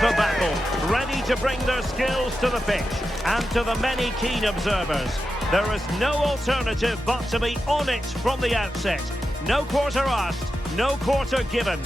for battle, ready to bring their skills to the pitch. And to the many keen observers, there is no alternative but to be on it from the outset. No quarter asked, no quarter given.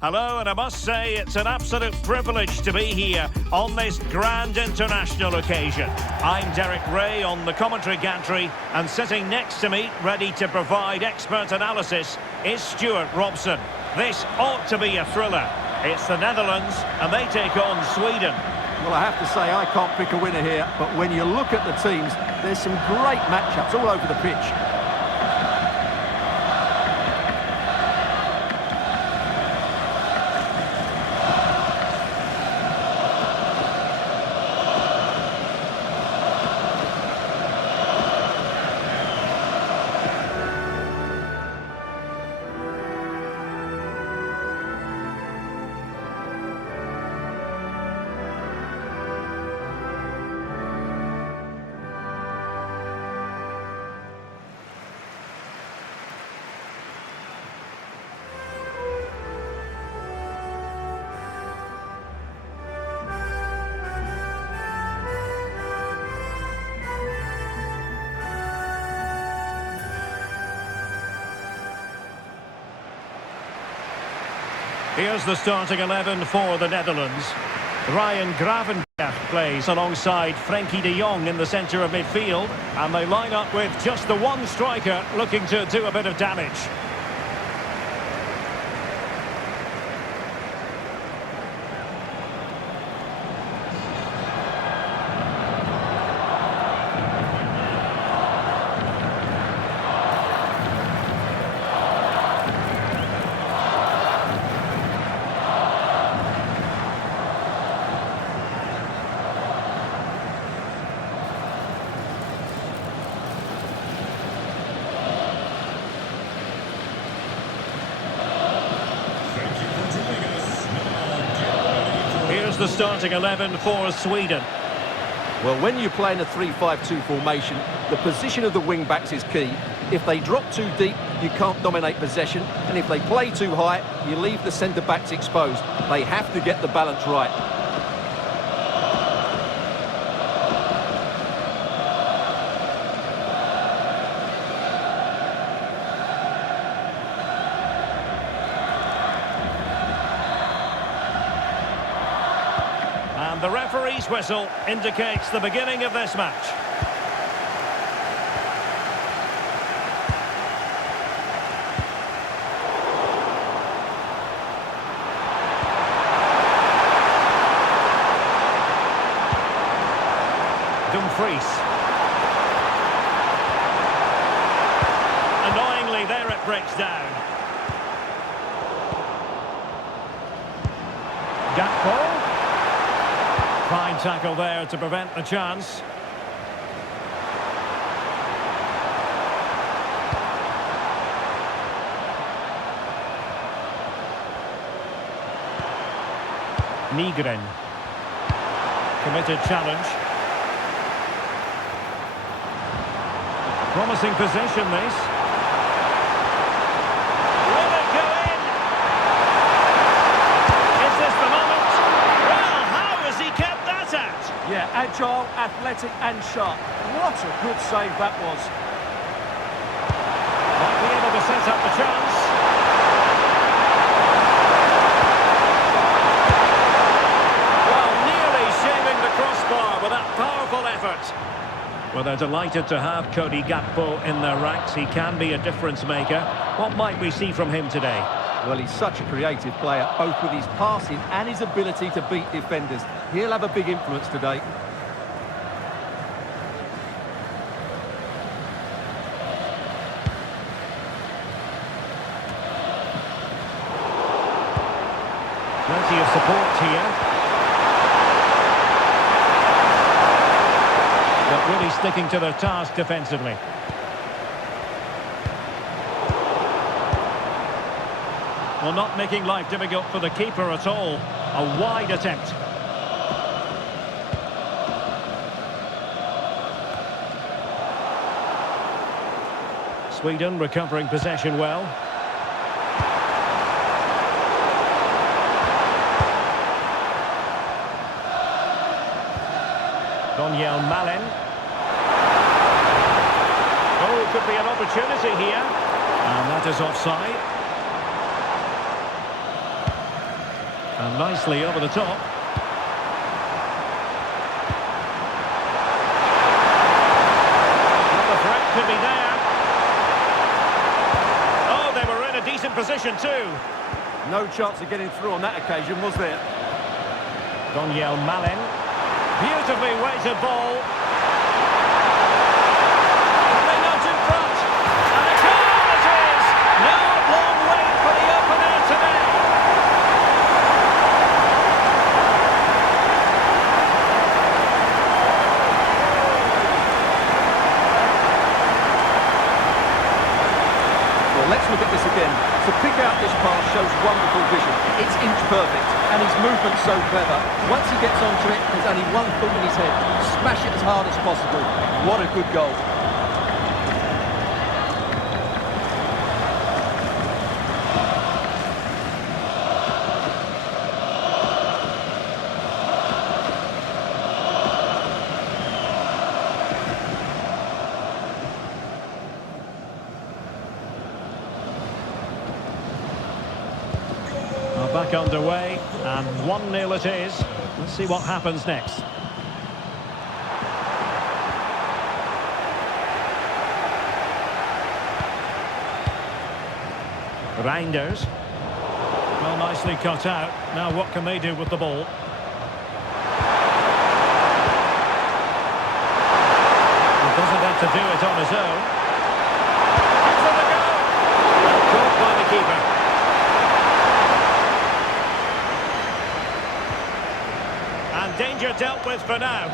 Hello, and I must say it's an absolute privilege to be here on this grand international occasion. I'm Derek Ray on the commentary gantry, and sitting next to me, ready to provide expert analysis, is Stuart Robson. This ought to be a thriller. It's the Netherlands, and they take on Sweden. Well, I have to say, I can't pick a winner here, but when you look at the teams, there's some great matchups all over the pitch. Here's the starting 11 for the Netherlands. Ryan Gravenberch plays alongside Frenkie de Jong in the centre of midfield. And they line up with just the one striker looking to do a bit of damage. The starting 11 for Sweden. Well, when you play in a 3-5-2 formation, the position of the wing-backs is key. If they drop too deep, you can't dominate possession, and if they play too high, you leave the centre-backs exposed. They have to get the balance right. The referee's whistle indicates the beginning of this match. Dumfries. Annoyingly, there it breaks down. Gakpo. Fine tackle there to prevent the chance. Nygren. Committed challenge. Promising possession this. Will it go in? Is this the moment? Well, how has he kept that out? Yeah, agile, athletic and sharp. What a good save that was. Might be able to set up the chance. Well, nearly shaving the crossbar with that powerful effort. Well, they're delighted to have Cody Gakpo in their ranks. He can be a difference maker. What might we see from him today? Well, he's such a creative player, both with his passing and his ability to beat defenders. He'll have a big influence today. Plenty of support here. But really sticking to their task defensively. Well, not making life difficult for the keeper at all. A wide attempt. Sweden recovering possession well. Donyell Malen. Oh, could be an opportunity here. And that is offside. And nicely over the top. The threat could be there. Oh, they were in a decent position too. No chance of getting through on that occasion, was there? Donyell Malen. Beautifully weighted ball. And they not in front. And a goal it is! No long wait for the opener today. Well, let's look at this again. To pick out this pass shows wonderful vision. It's inch perfect, and his movement's so clever. Once he gets onto it, there's only one thought in his head. Smash it as hard as possible. What a good goal. Back underway, and 1-0 it is. Let's see what happens next. Reijnders. Well, nicely cut out. Now what can they do with the ball? He doesn't have to do it on his own. In for the goal! Caught by the keeper. Danger dealt with for now.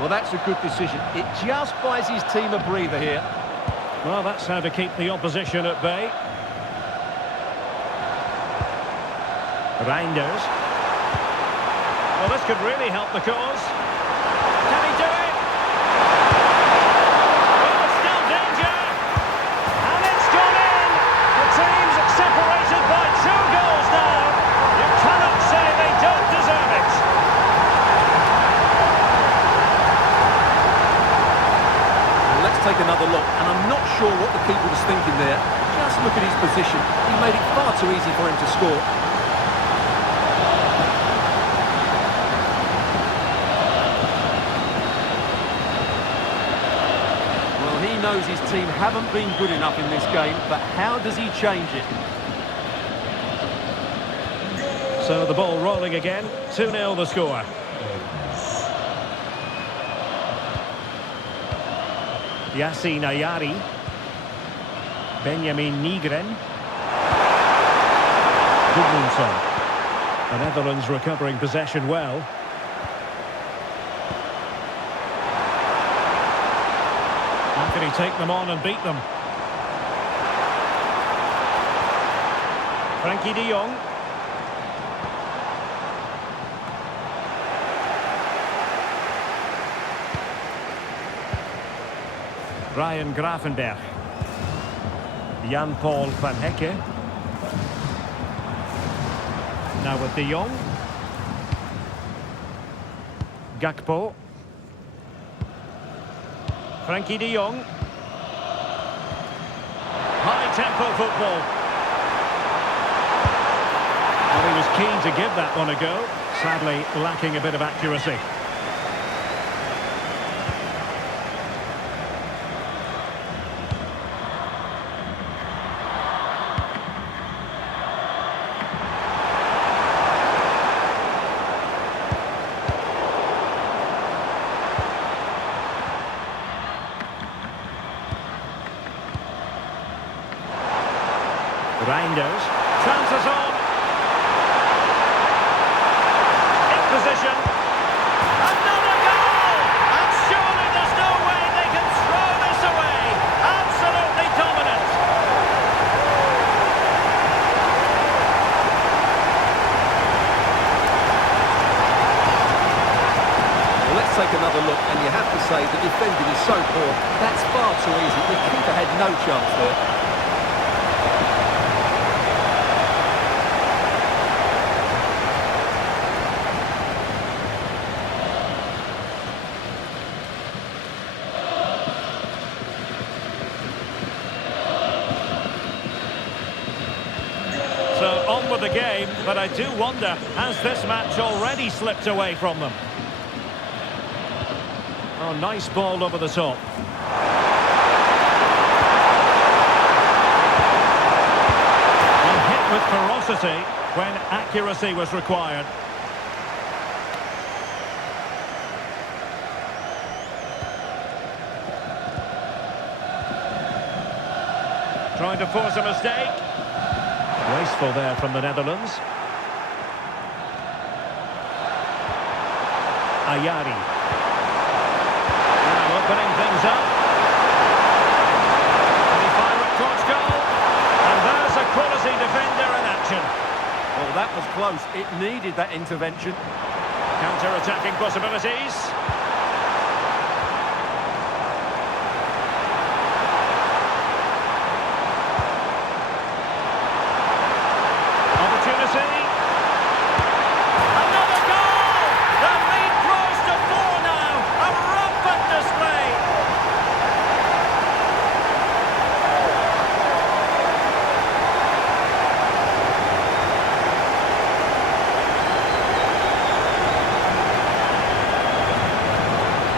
Well, that's a good decision. It just buys his team a breather here. Well, that's how to keep the opposition at bay. Reijnders. Well, this could really help the cause. Can he do it? Oh, still danger. And it's gone in. The team's separated by 2 goals now. You cannot say they don't deserve it. Take another look, and I'm not sure what the keeper was thinking there. Just look at his position. He made it far too easy for him to score. Well, he knows his team haven't been good enough in this game, but how does he change it? So the ball rolling again. 2-0 the score. Yassine Ayari. Benjamin Nygren. Gudmundsson. The Netherlands recovering possession well. How can he take them on and beat them? Frankie de Jong. Ryan Gravenberg. Jan-Paul van Hekke. Now with de Jong. Gakpo. Frankie de Jong. High-tempo football. Well, he was keen to give that one a go. Sadly, lacking a bit of accuracy. Reijnders, chances on. In position. Another goal! And surely there's no way they can throw this away. Absolutely dominant. Well, let's take another look, and you have to say the defending is so poor. That's far too easy. The keeper had no chance there. the game, but I do wonder, has this match already slipped away from them? Oh, nice ball over the top. And hit with ferocity when accuracy was required. Trying to force a mistake. Wasteful there from the Netherlands. Ayari. Now opening things up. Can he fire it towards goal? And there's a quality defender in action. Well, that was close. It needed that intervention. Counter-attacking possibilities. Another goal! The lead grows to 4 now. A rampant display.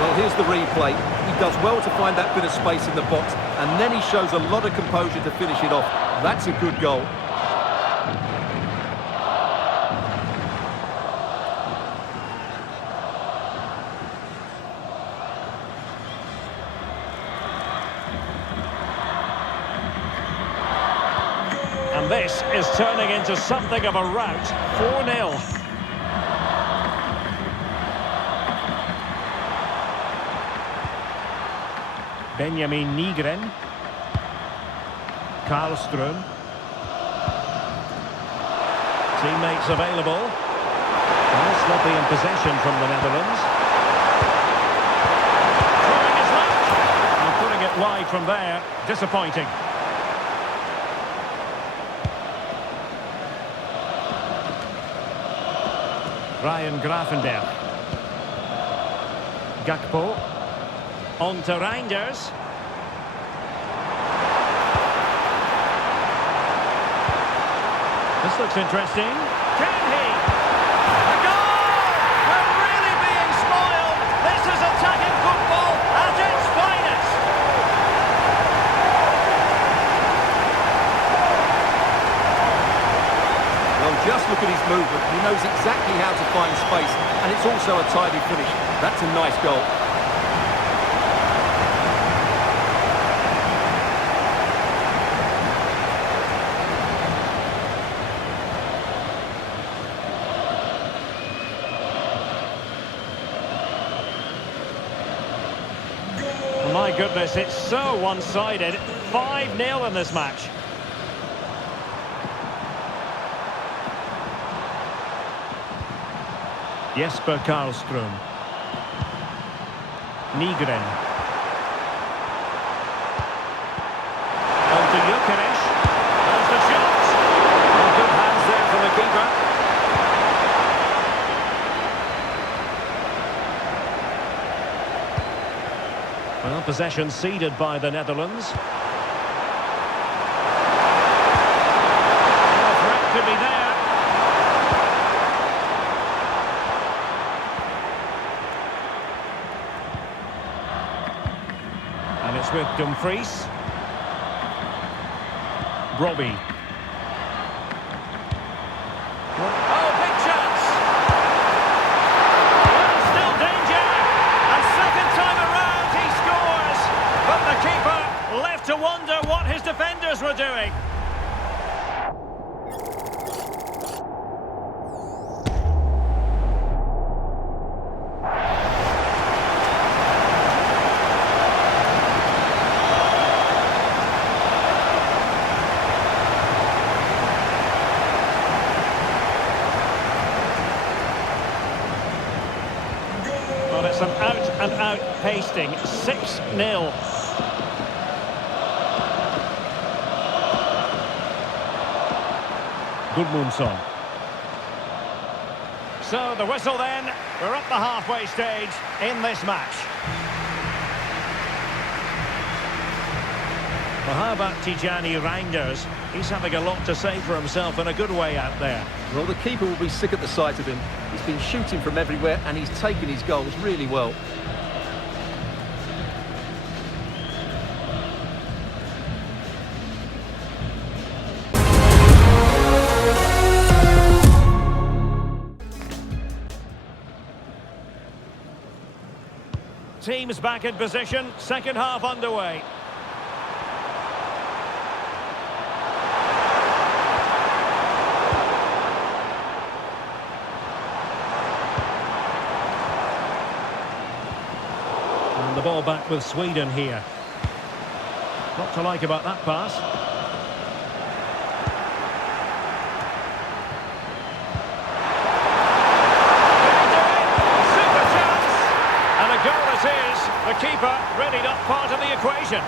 Well, here's the replay. He does well to find that bit of space in the box, and then he shows a lot of composure to finish it off. That's a good goal. And this is turning into something of a rout. 4-0. Benjamin Nygren. Karlström. Teammates available. Well, sloppy in possession from the Netherlands. Trying his luck. And putting it wide from there. Disappointing. Ryan Gravenberg. Gakpo. On to Reijnders. This looks interesting. Can he? A goal! We're really being spoiled. This is attacking football at its finest. Well, just look at his movement. He knows exactly how to find space, and it's also a tidy finish. That's a nice goal. My goodness, it's so one-sided. 5-0 in this match. Jesper Karlström. Nygren. On to Gyökeres. There's the shot. Well, good hands there from the keeper. Well, possession ceded by the Netherlands. The threat could be there. And it's with Dumfries. Robbie. Oh, big chance! Well, still danger. And second time around, he scores. But the keeper left to wonder what his defenders were doing. Well, it's an out-and-out pasting. 6-0. Gudmundsson. So the whistle then. We're at the halfway stage in this match. Well, how about Reijnders? He's having a lot to say for himself in a good way out there. Well, the keeper will be sick at the sight of him. He's been shooting from everywhere and he's taken his goals really well. Teams back in position, second half underway. And the ball back with Sweden here. Not to like about that pass. The keeper readied up part of the equation.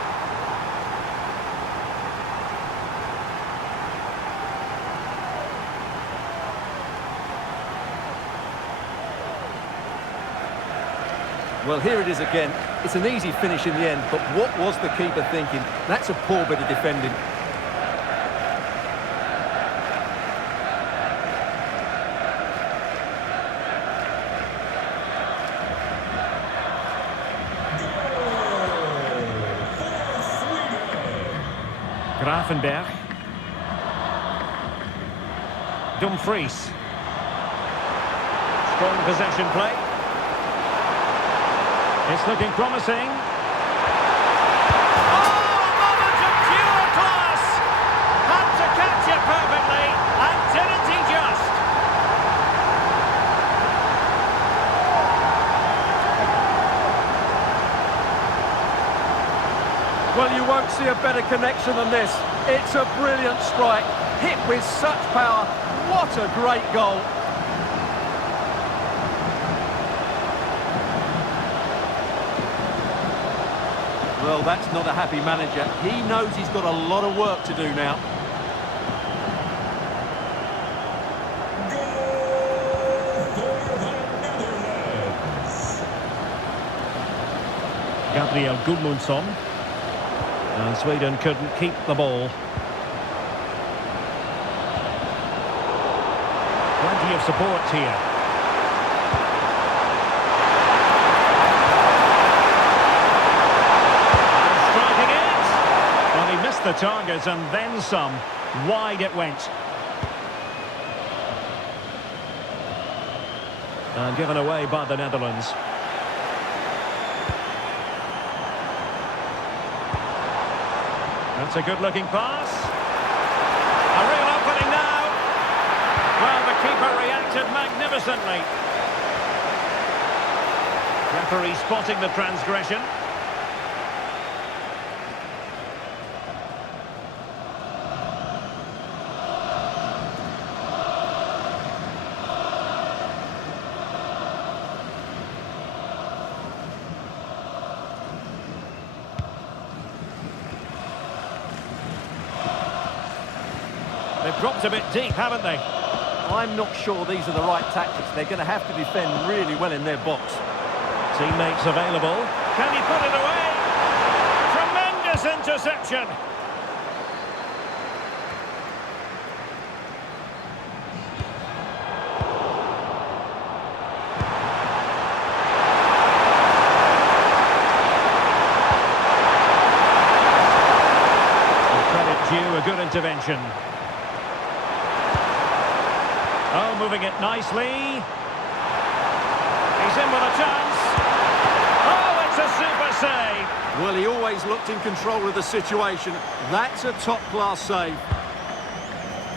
Well, here it is again. It's an easy finish in the end, but what was the keeper thinking? That's a poor bit of defending. Gravenberg. Dumfries. Strong possession play. It's looking promising. Oh, a moment of pure class! Had to catch it perfectly, and didn't he just? Well, you won't see a better connection than this. It's a brilliant strike, hit with such power. What a great goal. Well, that's not a happy manager. He knows he's got a lot of work to do now. Gabriel Gudmundsson. And Sweden couldn't keep the ball. Plenty of support here. And striking it! Well, he missed the target and then some. Wide it went. And given away by the Netherlands. That's a good-looking pass. A real opening now. Well, the keeper reacted magnificently. Referee spotting the transgression. They've dropped a bit deep, haven't they? I'm not sure these are the right tactics. They're going to have to defend really well in their box. Teammates available. Can he put it away? Tremendous interception. Credit due, a good intervention. Oh, moving it nicely. He's in with a chance. Oh, it's a super save. Well, he always looked in control of the situation. That's a top-class save.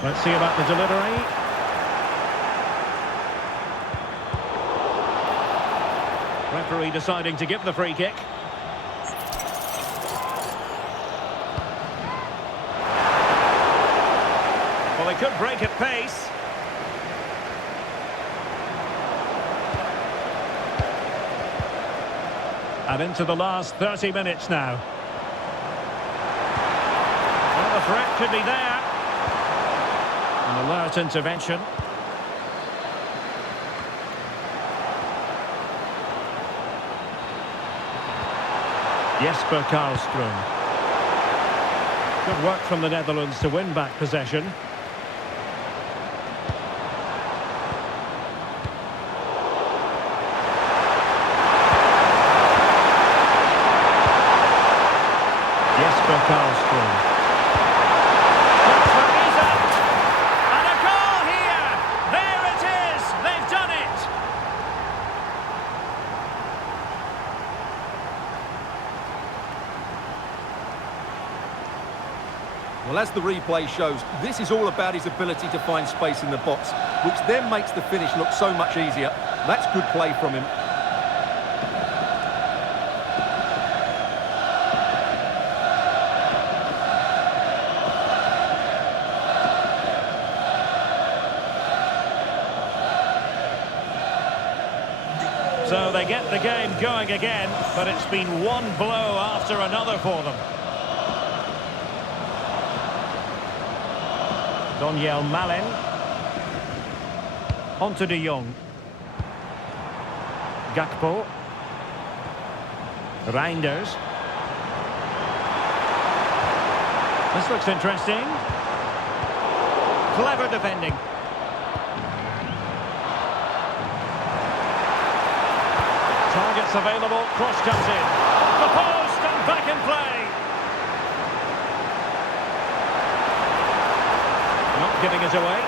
Let's see about the delivery. Referee deciding to give the free kick. Well, they could break at pace. And into the last 30 minutes now. Well, the threat could be there. An alert intervention. Jesper Karlström. Good work from the Netherlands to win back possession. Jesper Karlström. That's for Isak. And a goal here. There it is. They've done it. Well, as the replay shows, this is all about his ability to find space in the box, which then makes the finish look so much easier. That's good play from him. So they get the game going again, but it's been one blow after another for them. Donyell Malen. On to De Jong. Gakpo. Reijnders. This looks interesting. Clever defending. Targets available, cross comes in. Off the post and back in play. Not giving it away.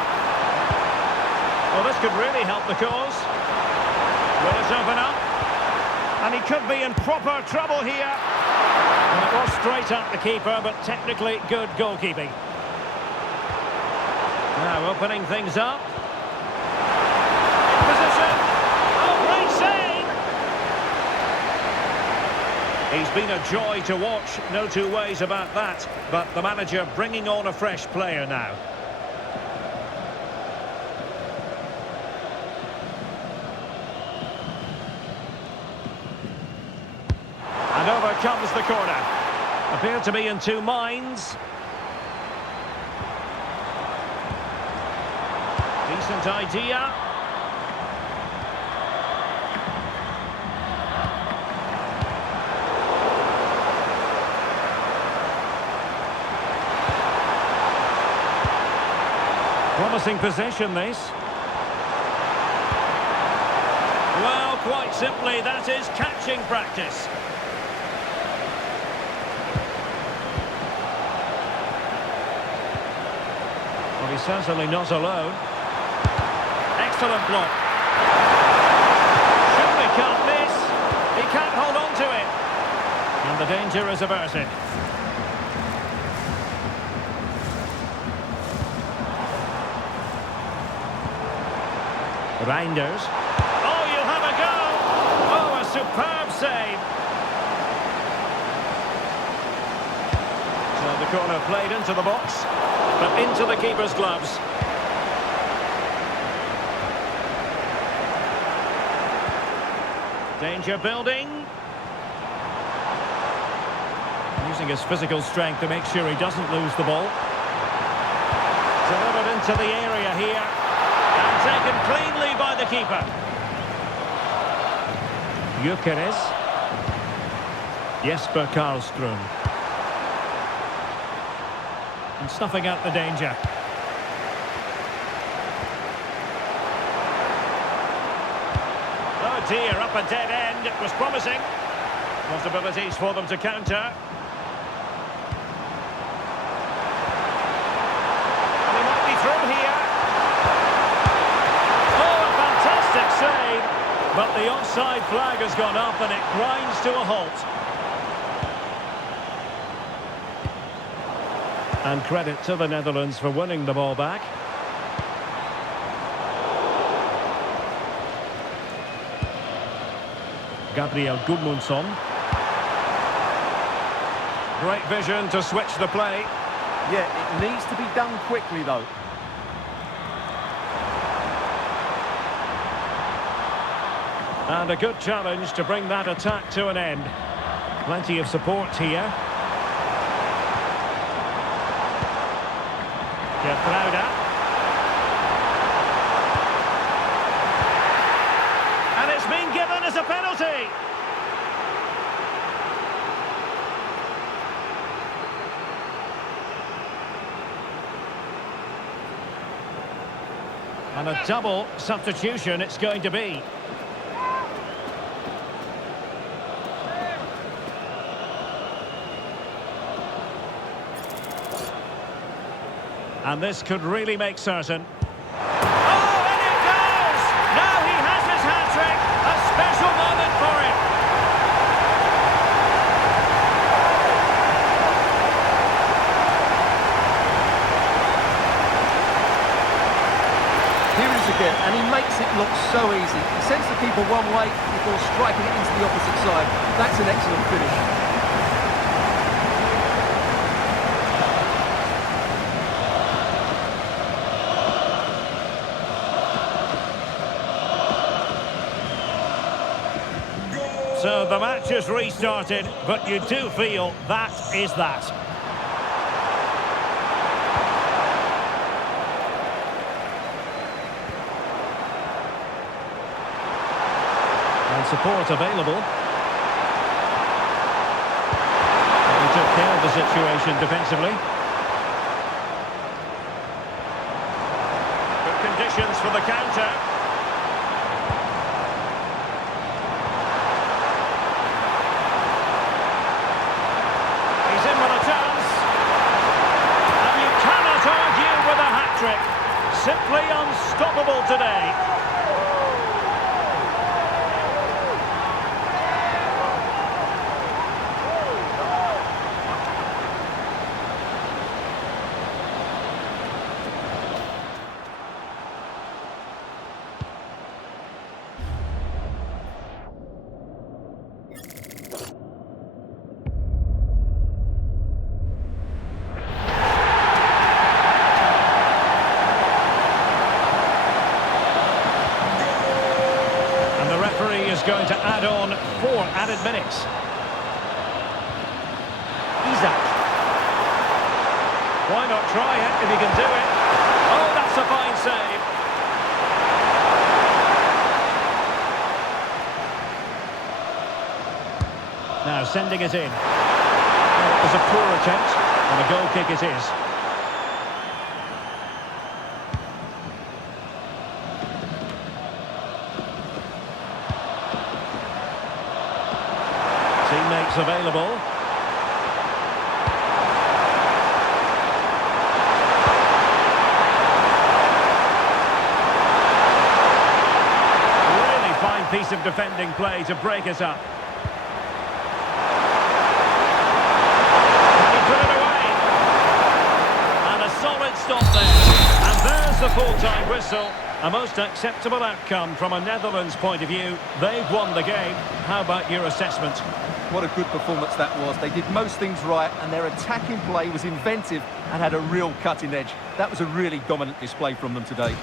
Well, this could really help the cause. Will it open up? And he could be in proper trouble here. And it was straight at the keeper, but technically good goalkeeping. Now opening things up. In position. Oh, great save! He's been a joy to watch, no two ways about that. But the manager bringing on a fresh player now. And over comes the corner. Appeared to be in two minds. Decent idea. Promising possession, this. Well, quite simply, that is catching practice. Well, he's certainly not alone. Excellent block. Surely can't miss. He can't hold on to it. And the danger is averted. Reijnders. Oh, you'll have a go. Oh, a superb save. So the corner played into the box, but into the keeper's gloves. Danger building. Using his physical strength to make sure he doesn't lose the ball. Delivered into the area here. And taken cleanly by the keeper. Gyökeres. Jesper Karlström. And snuffing out the danger. Oh dear, up a dead end. It was promising. Possibilities for them to counter. And he might be through here. Save, but the offside flag has gone up and it grinds to a halt. And credit to the Netherlands for winning the ball back. Gabriel Gudmundsson. Great vision to switch the play. Yeah, it needs to be done quickly though. And a good challenge to bring that attack to an end. Plenty of support here. Gertruida. And it's been given as a penalty. And a double substitution it's going to be. And this could really make certain. Oh, and it goes! Now he has his hat-trick. A special moment for him. Here it is again, and he makes it look so easy. He sends the keeper one way before striking it into the opposite side. That's an excellent finish. So the match has restarted, but you do feel that is that. And support available. He took care of the situation defensively. Good conditions for the counter. Simply unstoppable today. Going to add on 4 added minutes. Isak. Why not try it if you can do it? Oh, that's a fine save. Now sending it in. Well, it was a poor attempt, and a goal kick it is. Teammates available. Really fine piece of defending play to break it up. And he put it away. And a solid stop there. And there's the full-time whistle. A most acceptable outcome from a Netherlands point of view. They've won the game. How about your assessment? What a good performance that was. They did most things right, and their attacking play was inventive and had a real cutting edge. That was a really dominant display from them today.